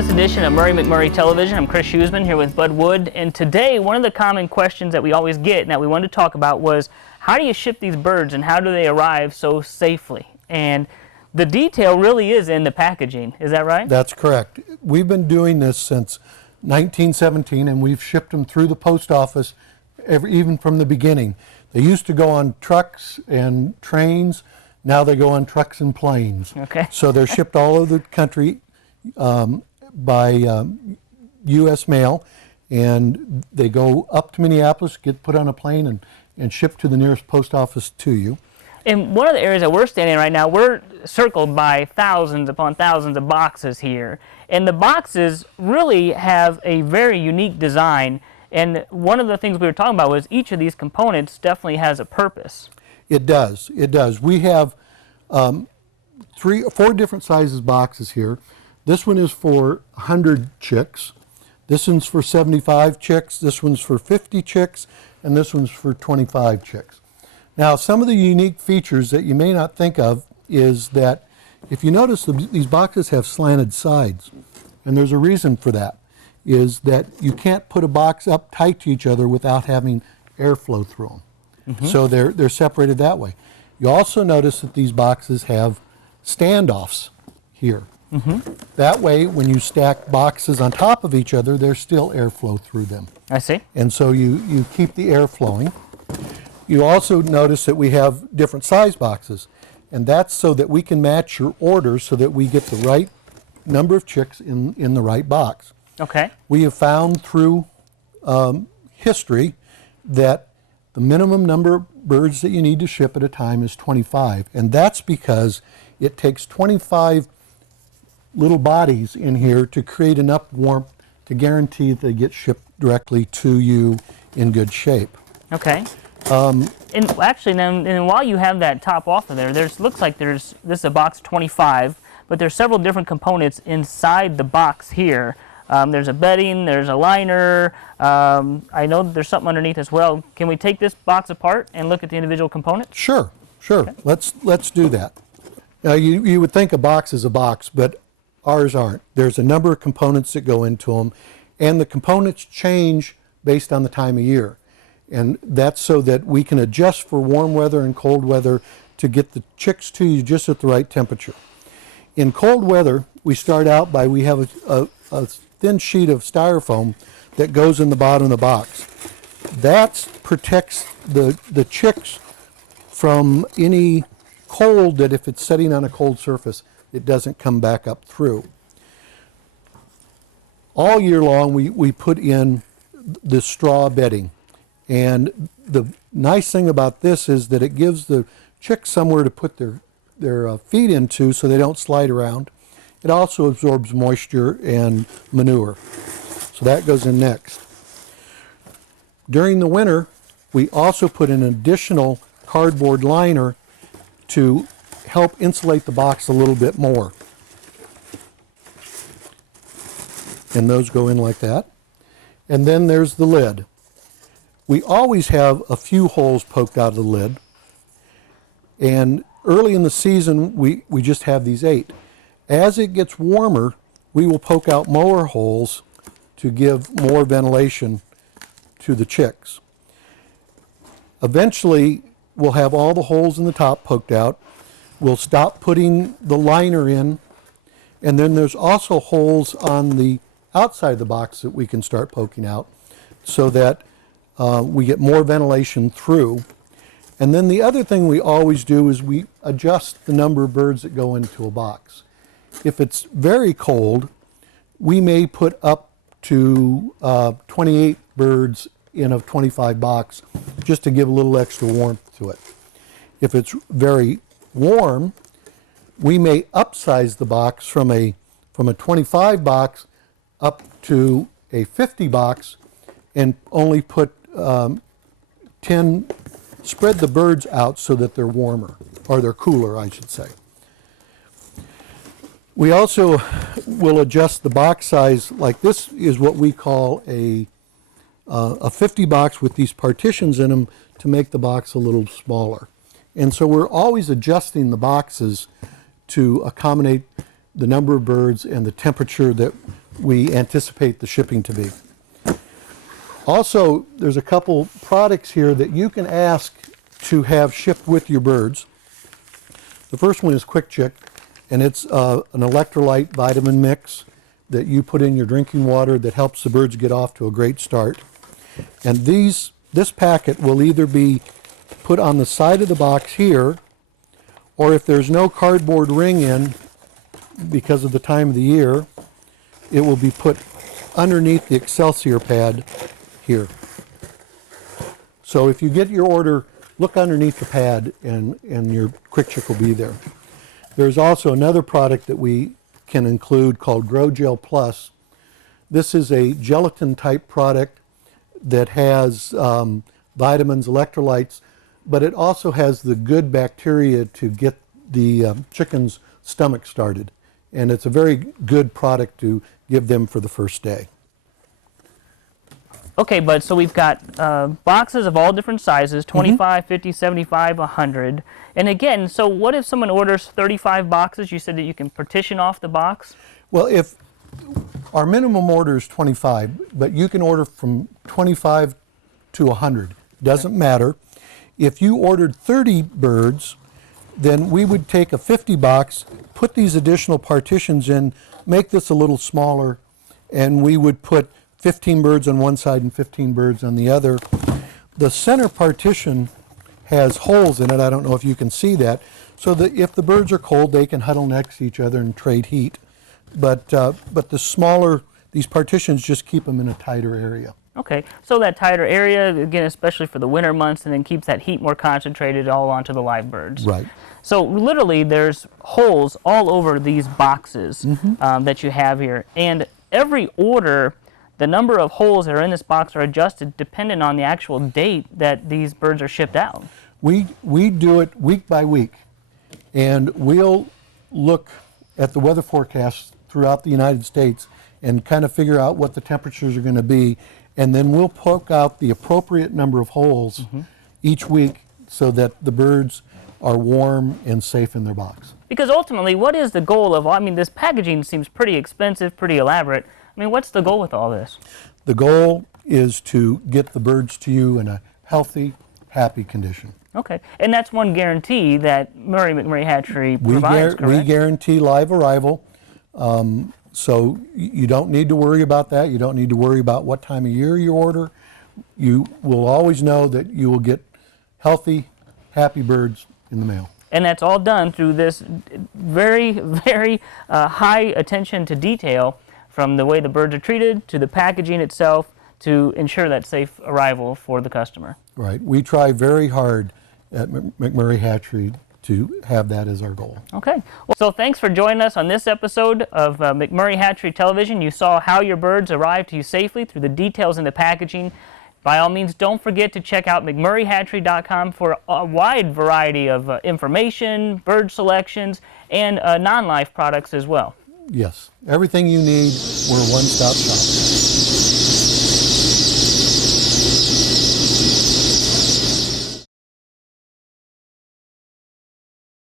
this edition of Murray McMurray Television. I'm Chris Huseman here with Bud Wood, and today one of the common questions that we always get and that we wanted to talk about was how do you ship these birds and how do they arrive so safely? And the detail really is in the packaging, is that right? That's correct. We've been doing this since 1917 and we've shipped them through the post office even from the beginning. They used to go on trucks and trains. Now they go on trucks and planes. Okay. So they're shipped all over the country by U.S. mail, and they go up to Minneapolis, get put on a plane, and shipped to the nearest post office to you. In one of the areas that we're standing in right now, we're circled by thousands upon thousands of boxes here. And the boxes really have a very unique design. And one of the things we were talking about was each of these components definitely has a purpose. It does. It does. We have 4 different sizes boxes here. This one is for 100 chicks. This one's for 75 chicks. This one's for 50 chicks. And this one's for 25 chicks. Now, some of the unique features that you may not think of is that if you notice these boxes have slanted sides. And there's a reason for that, is that you can't put a box up tight to each other without having airflow through them. So they're separated that way. You also notice that these boxes have standoffs here. That way, when you stack boxes on top of each other, there's still airflow through them. I see. And so you keep the air flowing. You also notice that we have different size boxes, and that's so that we can match your orders so that we get the right number of chicks in the right box. Okay. We have found through history that the minimum number of birds that you need to ship at a time is 25, and that's because it takes 25 little bodies in here to create enough warmth to guarantee they get shipped directly to you in good shape. Okay. And actually, then while you have that top off of there, looks like this is a box 25, but there's several different components inside the box here. There's a bedding, there's a liner, I know there's something underneath as well. Can we take this box apart and look at the individual components? Sure. Okay. Let's do that. Now, you would think a box is a box, but ours aren't. There's a number of components that go into them, and the components change based on the time of year. And that's so that we can adjust for warm weather and cold weather to get the chicks to you just at the right temperature. In cold weather, we start out by, we have a thin sheet of styrofoam that goes in the bottom of the box. That protects the chicks from any cold that if it's sitting on a cold surface, it doesn't come back up through. All year long, we put in the straw bedding. And the nice thing about this is that it gives the chicks somewhere to put their feet into so they don't slide around. It also absorbs moisture and manure. So that goes in next. During the winter, we also put an additional cardboard liner to help insulate the box a little bit more. And those go in like that. And then there's the lid. We always have a few holes poked out of the lid. And early in the season, we just have these 8. As it gets warmer, we will poke out more holes to give more ventilation to the chicks. Eventually, we'll have all the holes in the top poked out. We'll stop putting the liner in, and then there's also holes on the outside of the box that we can start poking out so that we get more ventilation through. And then the other thing we always do is we adjust the number of birds that go into a box. If it's very cold, we may put up to 28 birds in a 25 box just to give a little extra warmth to it. If it's very warm, we may upsize the box from a 25 box up to a 50 box and only put 10, spread the birds out so that they're warmer, or they're cooler, I should say. We also will adjust the box size. Like this is what we call a 50 box with these partitions in them to make the box a little smaller. And so we're always adjusting the boxes to accommodate the number of birds and the temperature that we anticipate the shipping to be. Also, there's a couple products here that you can ask to have shipped with your birds. The first one is Quick Chick, and it's an electrolyte vitamin mix that you put in your drinking water that helps the birds get off to a great start. And this packet will either be put on the side of the box here, or if there's no cardboard ring in because of the time of the year, it will be put underneath the Excelsior pad here. So if you get your order, look underneath the pad and your Quick Chick will be there. There's also another product that we can include called Grow Gel Plus. This is a gelatin type product that has vitamins, electrolytes, but it also has the good bacteria to get the chicken's stomach started. And it's a very good product to give them for the first day. Okay, Bud, so we've got boxes of all different sizes, 25, 50, 75, 100. And again, so what if someone orders 35 boxes? You said that you can partition off the box? Well, if our minimum order is 25, but you can order from 25 to 100. Doesn't matter. If you ordered 30 birds, then we would take a 50 box, put these additional partitions in, make this a little smaller, and we would put 15 birds on one side and 15 birds on the other. The center partition has holes in it. I don't know if you can see that. So that if the birds are cold, they can huddle next to each other and trade heat. But the smaller, these partitions just keep them in a tighter area. Okay, so that tighter area, again, especially for the winter months, and then keeps that heat more concentrated all onto the live birds. Right. So literally there's holes all over these boxes that you have here. And every order, the number of holes that are in this box are adjusted dependent on the actual date that these birds are shipped out. We do it week by week, and we'll look at the weather forecasts throughout the United States and kind of figure out what the temperatures are going to be, and then we'll poke out the appropriate number of holes each week so that the birds are warm and safe in their box. Because ultimately, what is the goal of, I mean, this packaging seems pretty expensive, pretty elaborate. I mean, what's the goal with all this? The goal is to get the birds to you in a healthy, happy condition. Okay, and that's one guarantee that McMurray Hatchery provides, correct? We guarantee live arrival, so you don't need to worry about that. You don't need to worry about what time of year you order. You will always know that you will get healthy, happy birds in the mail. And that's all done through this very, very high attention to detail, from the way the birds are treated to the packaging itself to ensure that safe arrival for the customer. Right. We try very hard at McMurray Hatchery to have that as our goal. Okay. Well, so thanks for joining us on this episode of McMurray Hatchery Television. You saw how your birds arrive to you safely through the details in the packaging. By all means, don't forget to check out McMurrayHatchery.com for a wide variety of information, bird selections, and non-life products as well. Yes. Everything you need, we're a one-stop shop.